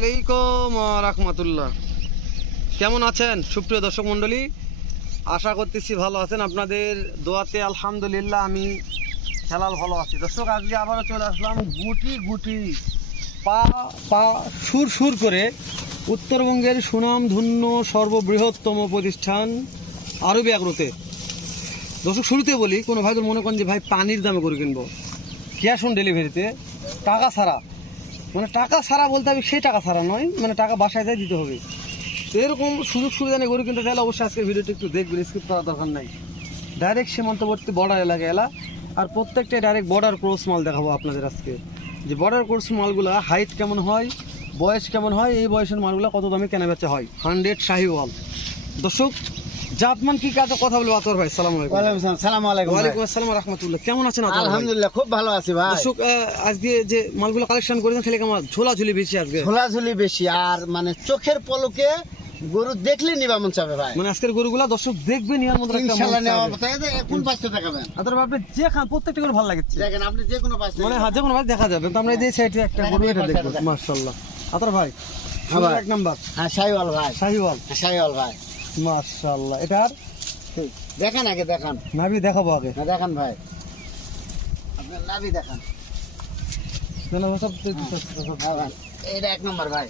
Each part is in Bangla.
আলাইকুম রাহমাতুল্লাহ। কেমন আছেন সুপ্রিয় দর্শক মণ্ডলী? আশা করতেছি ভালো আছেন। আপনাদের দোয়াতে আলহামদুলিল্লাহ আমি হেলাল ভালো আছি। দর্শক, আজকে আবারও চলে আসলাম গুটি গুটি পা পা সুর সুর করে উত্তরবঙ্গের সুনামধন্য সর্ববৃহত্তম প্রতিষ্ঠান আরবি অ্যাগ্রোতে। দর্শক, শুরুতে বলি, কোনো ভাই তো মনে করেন যে ভাই পানির দামে গরু কিনবো, ক্যাশ অন ডেলিভারিতে, টাকা ছাড়া, মানে টাকা ছাড়া বলতে হবে সেই টাকা ছাড়া নয়, মানে টাকা বাসায় যায় দিতে হবে। তো এরকম সুযোগ সুবিধা নিয়ে গরু কিনতে চাইলে অবশ্যই আজকের ভিডিওটি একটু দেখবেন, স্কিপ করার দরকার নাই। ডাইরেক্ট সীমান্তবর্তী বর্ডার এলাকা আর প্রত্যেকটাই ডাইরেক্ট বর্ডার ক্রস মাল দেখাবো আপনাদের আজকে। যে বর্ডার ক্রস মালগুলা হাইট কেমন হয়, বয়স কেমন হয়, এই বয়সের মালগুলো কত দামে কেনা বেচা হয়। 100 শাহিওয়াল। দর্শক, জাতমান কি কাজে কথা বলবো আতর ভাই? সালাম আলাইকুম। ওয়ালাইকুম আসসালাম রাহমাতুল্লাহ। কেমন আছেন? আলহামদুলিল্লাহ, খুব ভালো আছি ভাই। দর্শক, আজকে যে মালগুলো কালেকশন করেছেন খালি কেমন ঝোলাঝুলি বেশি, আজকে ঝোলাঝুলি বেশি, আর মানে চোখের পলকে গরু দেখলে নিবা মন চাবে ভাই। মানে আজকের গরুগুলা দর্শক দেখবে নিয়ার মতো একটা ইনশাআল্লাহ নেওয়া হবে। কোন পাঁচটা দেখাবেন? আতর ভাই, আপনি যে খান প্রত্যেকটা গরু ভালো লাগছে, দেখেন আপনি যে কোনো পাঁচটা, মানে যে কোনো ভাই দেখা যাবে। তো আমরা এই সাইডে একটা গরু এটা দেখব। মাশাআল্লাহ আতর ভাই, হ্যাঁ এক নাম্বার। হ্যাঁ, শাহিওয়াল ভাই, শাহিওয়াল। শাহিওয়াল ভাই, মাশাআল্লাহ। এটার দেখেন আগে, দেখান নাভি দেখাবো আগে। হ্যাঁ, দেখান ভাই, আপনার নাভি দেখান। হ্যাঁ ভাই, এটা এক নম্বর ভাই,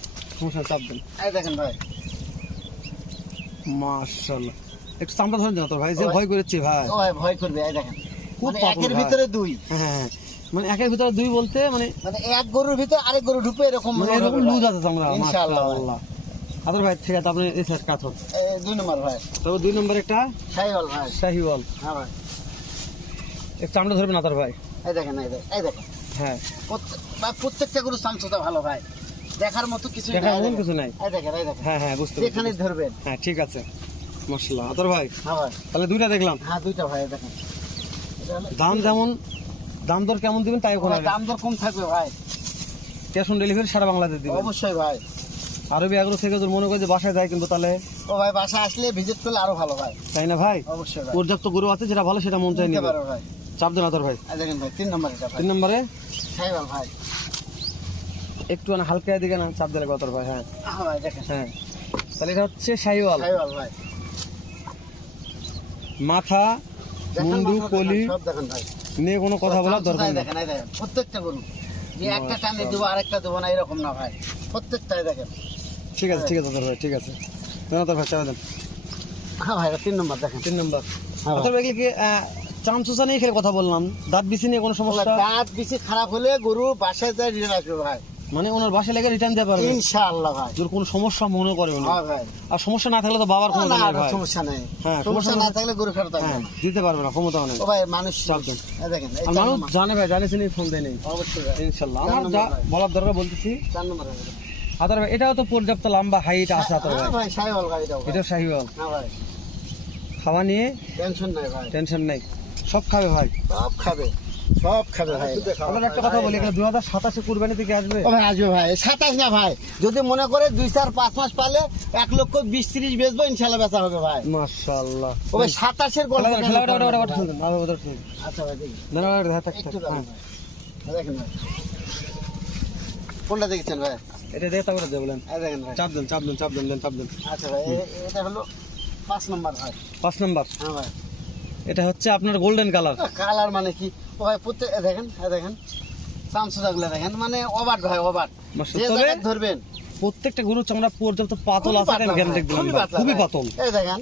চাপ দেন। এই দেখেন ভাই, মাশাআল্লাহ। একটু চামড়া ধরেন না তোর ভাই, যে ভয় করেছে ভাই। ও ভাই ভয় করবে। এই দেখেন, খুব মানে পাতলা একের ভাই। ভিতরে দুই। হ্যাঁ, মানে একের ভিতরে দুই বলতে মানে এক গরুর ভিতরে আরেক গরু ঢুকে এরকম এরকম লুজ আছে চামড়া। ইনশাআল্লাহ। মাশাআল্লাহ আতর ভাই, ঠিক আছে, আপনি এই সাইড কাজ হোক। দুই নম্বর ভাই, তবে দুই নম্বর একটা শাহিওয়াল ভাই, শাহিওয়াল। হ্যাঁ ভাই, একটু চামড়া ধরবেন আতর ভাই। এই দেখেন, এই দেখেন, হ্যাঁ, প্রত্যেকটা গরু চামচটা ভালো ভাই, দেখার মতো কিছু দেখার মতন কিছু নাই। এই দেখেন, এই দেখেন, হ্যাঁ হ্যাঁ, বুঝতে এখানে পেরেছি। ধরবেন। হ্যাঁ, ঠিক আছে। মাশাআল্লাহ আতর ভাই, হ্যাঁ ভাই, তাহলে দুইটা দেখলাম। হ্যাঁ দুইটা ভাই, দেখেন। দাম যেমন, দাম দর কেমন দিবেন তাই ওখানে দাম দর কম থাকবে ভাই, ক্যাশ অন ডেলিভারি সারা বাংলাদেশ দিবেন। অবশ্যই ভাই। আরবি অ্যাগ্রো থেকে যদি মনে করে যে বাসায় যায় কিন্তু, তাহলে ও ভাই, বাসা আসলে ভিজিট করলে আরো ভালো ভাই, তাই না ভাই? অবশ্যই ভাই, পর্যাপ্ত গরু আছে, যেটা ভালো সেটা মন চাই নিতে নিবে। পারো ভাই। চাপ দেন আতর ভাই। এই দেখেন ভাই, তিন নম্বর এটা ভাই, 3 নম্বরে শাহিওয়াল ভাই, একটু মানে হালকা দিকে না, চাপ দিলে আতর ভাই। হ্যাঁ হ্যাঁ ভাই, দেখেন, হ্যাঁ, তাহলে এটা হচ্ছে শাহিওয়াল। শাহিওয়াল ভাই, মাথা, দেখেন, মুন্ডু, মাথা কলি দেখেন, সব দেখেন ভাই, নিয়ে কোনো কথা বলার দরকার নেই। দেখেন, এই দেখেন, প্রত্যেকটা গরু যে একটা টানে দেবো আরেকটা দেবো না, এরকম না ভাই, প্রত্যেকটাই দেখেন। ঠিক আছে, ঠিক আছে আতর ভাই, ঠিক আছে। দেন আতর ভাই, চাপ দেন। হ্যাঁ ভাই, তিন নম্বর দেখেন। 3 নম্বর হ্যাঁ ভাই। আতর ভাই, কি চামচুচা নিয়ে খেলে কথা বললাম, দাঁত বিচি নিয়ে কোনো সমস্যা? দাঁত বেশি খারাপ হলে গরু বাসায় যায় রিটার্ন আসবে ভাই, মানে ওনার বাসায় লেগে রিটার্ন দিতে পারবে ইনশাআল্লাহ ভাই। যদি কোনো সমস্যা মনে করে উনি। হ্যাঁ ভাই, আর সমস্যা না থাকলে তো বাবার কোনো না, দাম নেই ভাই। সমস্যা নেই, হ্যাঁ, সমস্যা না থাকলে গরু ফেরত আসবে হ্যাঁ, না। দিতে পারবে না, ক্ষমতা নেই। ও ভাই, মানুষ চাপ দেন। এই দেখেন, এই আর চার মানুষ নম্বর। জানে ভাই, জানে চিনি ফোন দেয় নেই। অবশ্যই ভাই, ইনশাল্লাহ, 4 আমার নম্বর যা ভাই। বলার দরকার বলতেছি। 4 নম্বর ভাই। আতর ভাই, এটাও তো পর্যাপ্ত লম্বা হাইট আছে আতর হ্যাঁ ভাই। ভাই, শাহিওয়াল ভাই, এটাও ভাই। এটা শাহিওয়াল। হ্যাঁ ভাই, খাওয়া নিয়ে টেনশন নাই ভাই, টেনশন নেই, সব খাবে ভাই। সব খাবে, সব খাবে ভাই। আপনার একটা কথা বলি, এখানে 2027 কুরবানি থেকে আসবে। ও ভাই, আসবে ভাই, 27 না ভাই, যদি মনে করে 2-4-5 মাস পালে 1,20,30 বেচবো, ইনশাআল্লাহ বেচা হবে ভাই। মাশাআল্লাহ। ও ভাই, 27-এর গল্প কেন খেলা করবেন ওটা ভাই? শুনতেন, আর ওটা শুনতেন। আচ্ছা ভাই, দেখি না না, হ্যাঁ, থাক, একটু থাক, দাঁড়ান হ্যাঁ। ভাই, দেখেন ভাই, কোনটা দেখেছেন ভাই? এটা দেখতে করে দেবেন। এই দেখেন ভাই। চাপ দেন, চাপ দেন, চাপ দেন, দেন চাপ দেন। আচ্ছা ভাই, এটা হলো 5 নম্বর ভাই। 5 নম্বর। হ্যাঁ ভাই, এটা হচ্ছে আপনার গোল্ডেন কালার। কালার মানে কি ও ভাই, প্রত্যেক দেখেন, দেখেন চামচুদাগুলো দেখেন, মানে ওভার ভাই, ওভার যে তবে জায়গায় ধরবেন প্রত্যেকটা গরুর চামড়া পর্যাপ্ত পাতল আছে, আমি গ্যারান্টি দিলাম ভাই, খুবই পাতল। এই দেখেন,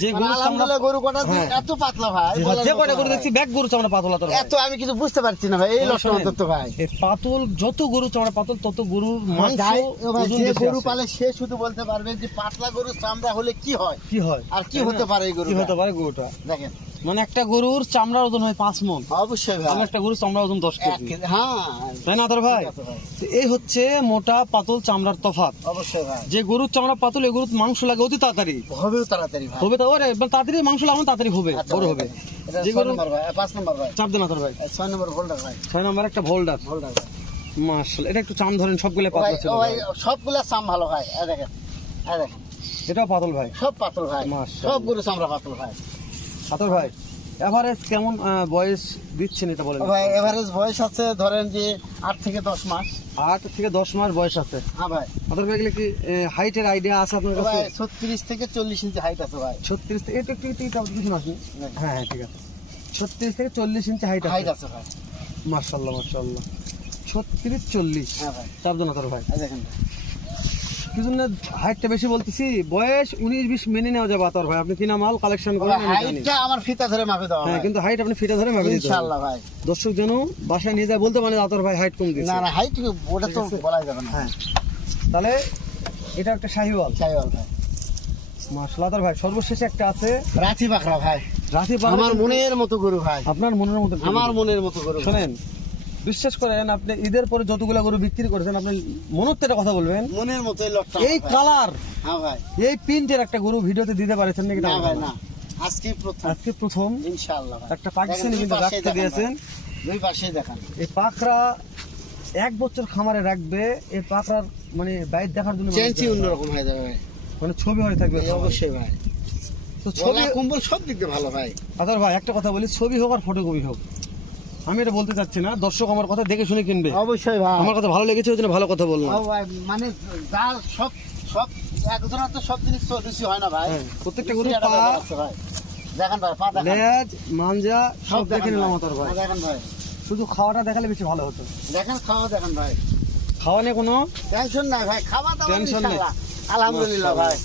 যে মানে গরুর চামড়া, আলহামদুলিল্লাহ গরু কটা হ্যাঁ। এত পাতলা ভাই, যে কয়টা গরু দেখছি ব্যাক গরু চামড়া পাতল আতর ভাই। এত আমি কিছু বুঝতে পারছি না ভাই, এই লক্ষণ তো ভাই। এই পাতল, যত গরু চামড়া পাতল তত গরুর মাংস ও ভাই, ওজন যে বেশি গরু আসে। পালে সে শুধু বলতে পারবে যে পাতলা গরুর চামড়া হলে কি হয় কি হয় আর কি হতে পারে এই গরু, কি হতে পারে গরুটা। দেখেন। মানে একটা গরুর চামড়ার ওজন হয় 5 মণ, অবশ্যই ভাই, আর একটা গরুর চামড়ার ওজন 10 এক কেজি, কেজি, হ্যাঁ তাই না আতর ভাই? ঠিক আছে ভাই, তো এই হচ্ছে মোটা পাতল চামড়ার তফাৎ। অবশ্যই ভাই, যে গরুর চামড়া পাতল, এই গরুর মাংস লাগে অতি তাড়াতাড়ি হবেও তাড়াতাড়ি ভাই। হবে, তো ওরে তাড়াতাড়ি মাংস লাগে, তাড়াতাড়ি হবে, আচ্ছা বড় ভাই, হবে। এটা যে 6 গরু, নম্বর ভাই, 5 নম্বর ভাই, চাপ দেন আতর ভাই। 6 নম্বর হোল্ডার ভাই, 6 নম্বর একটা ভোল্ডার। হোল্ডার ভাই। মাশাআল্লাহ, এটা একটু চাম ধরেন, সবগুলো ও ভাই, পাতলা ছিল ও ভাই, ভাই। সবগুলা চাম ভালো ভাই, এই দেখেন, এই দেখেন, এটাও পাতল ভাই। সব পাতল ভাই, মাশাআল্লাহ। সব গরু চামড়া পাতল ভাই। আতর ভাই, এভারেজ কেমন বয়স দিচ্ছেন এটা বলেন? ভাই এভারেজ বয়স আছে ধরেন যে 8 থেকে 10 মাস। 8 থেকে 10 মাস বয়স আছে। হ্যাঁ ভাই। আদর ভাই এগুলো কি হাইটের আইডিয়া আছে আপনার কাছে? ভাই 36 থেকে 40 ইঞ্চি হাইট আছে ভাই। 36 থেকে একটু কিছু না আপনি? হ্যাঁ হ্যাঁ ঠিক আছে। 36 থেকে 40 ইঞ্চি হাইট হাইট আছে। আছে ভাই। মাশাআল্লাহ মাশাআল্লাহ। 36 40। হ্যাঁ ভাই। চারজন আদর ভাই। এই দেখেন ভাই। কি জন্য হাইটটা বেশি বলতেছি? বয়স 19-20 মেনে নেওয়া যাবে আতর ভাই। আপনি কিনা মাল কালেকশন করেন আমি জানি। হাইটটা আমার ফিতা ধরে মাপে দাও হ্যাঁ ভাই। কিন্তু হাইট আপনি ফিটা ধরে মাপে দিতে হবে। ইনশাআল্লাহ ভাই। দর্শক যেন বাসায় নিয়ে যায় বলতে পারে আতর ভাই হাইট কম দিয়েছে। না না হাইট ওটা তো বলাই যাবে না। হ্যাঁ তাহলে এটা একটা শাহিওয়াল। চাইওয়াল ভাই। মাশাআল্লাহ আতর ভাই সর্বশেষে একটা আছে রাঁচি বাকরা ভাই। রাতি আমার মনের মতো গরু ভাই। আপনার মনের মতো গরু। আমার মনের মতো গরু। শোনেন বিশ্বাস করেন আপনি ঈদের পরে যতগুলা গরু বিক্রি করেছেন আপনি মনের একটা কথা বলবেন মনের মতোই লটটা। এই কালার হ্যাঁ ভাই। এই প্রিন্টের একটা গরু ভিডিওতে দিতে পারেছেন নাকি? না ভাই না। আজকে প্রথম আজকে প্রথম ইনশাআল্লাহ ভাই। একটা পাকিস্তানি দেখেন, কিন্তু দুই পাশেই রাখতে দেখেন দিয়েছেন। ভাই। দুই পাশেই দেখেন। এই পাকড়া 1 বছর খামারে রাখবে। এই পাকড়ার মানে বাইরে দেখার জন্য মানুষ চেঞ্চি যাবে। অন্যরকম হয়ে যাবে ভাই। মানে ছবি হয়ে থাকবে এই অবশ্যই ভাই। তো ছবি ছবি কম্বল সব দিক দিয়ে ভালো ভাই। আচ্ছা ভাই একটা কথা বলি ছবি হোক আর ফটোকপি হোক আমি এটা বলতে চাচ্ছি না, দর্শক আমার কথা দেখে শুনে কিনবে। অবশ্যই ভাই। আমার কথা ভালো লেগেছে ওই জন্য ভালো কথা বললাম। ও ভাই মানে যা সব সব একজনের তো সব জিনিস তো বেশি হয় না ভাই। হ্যাঁ, প্রত্যেকটা গরু একটা পা ব্যাপার আছে ভাই। দেখেন ভাই পা দেখেন। লেজ মাঞ্জা সব দেখে দেখেন নিলাম ভাই। আতর ভাই। দেখেন ভাই। শুধু খাওয়াটা দেখালে বেশি ভালো হতো। দেখেন খাওয়া দেখেন ভাই। খাওয়া নিয়ে কোনো টেনশন নাই ভাই। খাওয়া দাওয়া টেনশন নেই। ইনশাআল্লাহ। আলহামদুলিল্লাহ ভাই।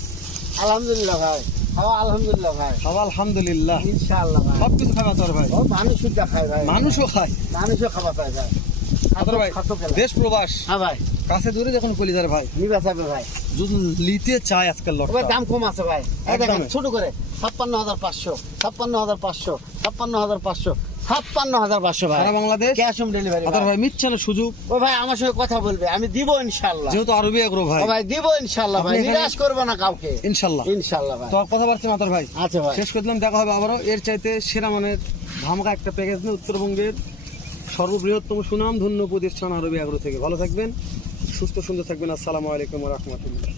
আলহামদুলিল্লাহ ভাই। খাওয়া আলহামদুলিল্লাহ ভাই। খাওয়া আলহামদুলিল্লাহ ইনশাআল্লাহ ভাই। সব কিছু খাবে আতর ভাই। ও মানুষ সুদ্ধা খায় ভাই। মানুষও খায় মানুষও খাওয়া পায় ভাই। আতর ভাই। খাতো খেলা। দেশ প্রবাস হ্যাঁ ভাই। কাছে দূরে যখন কলিজার ভাই নিবা যাবে ভাই। যদি নিতে চায় আজকাল ওই লটটা দাম কম আছে ভাই। এই দেখেন একদমই। ছোট করে 56500 56500 56500 56500 ভাই। সারা বাংলাদেশ ক্যাশ অন ডেলিভারি আতর ভাই মিথ্যা না সুযোগ। ও ভাই আমার সঙ্গে কথা বলবে আমি দিব ইনশাআল্লাহ। যেহেতু আরবি এগ্রো ভাই ও ভাই দিব ইনশাআল্লাহ ভাই। আপনি এখানে- নিরাশ করব না কাউকে ইনশাল্লাহ। ইনশাআল্লাহ ভাই। তো আর কথা বাড়ছে না আতর ভাই। আচ্ছা ভাই। শেষ করে দিলাম, দেখা হবে আবারও এর চাইতে সেরা মানের ধামাকা একটা প্যাকেজ নিয়ে উত্তরবঙ্গের সর্ববৃহত্তম সুনাম ধন্য প্রতিষ্ঠান আরবি এগ্রো থেকে। ভালো থাকবেন, সুস্থ সুন্দর থাকবেন। আসসালামু আলাইকুম ওয়া রাহমাতুল্লাহ।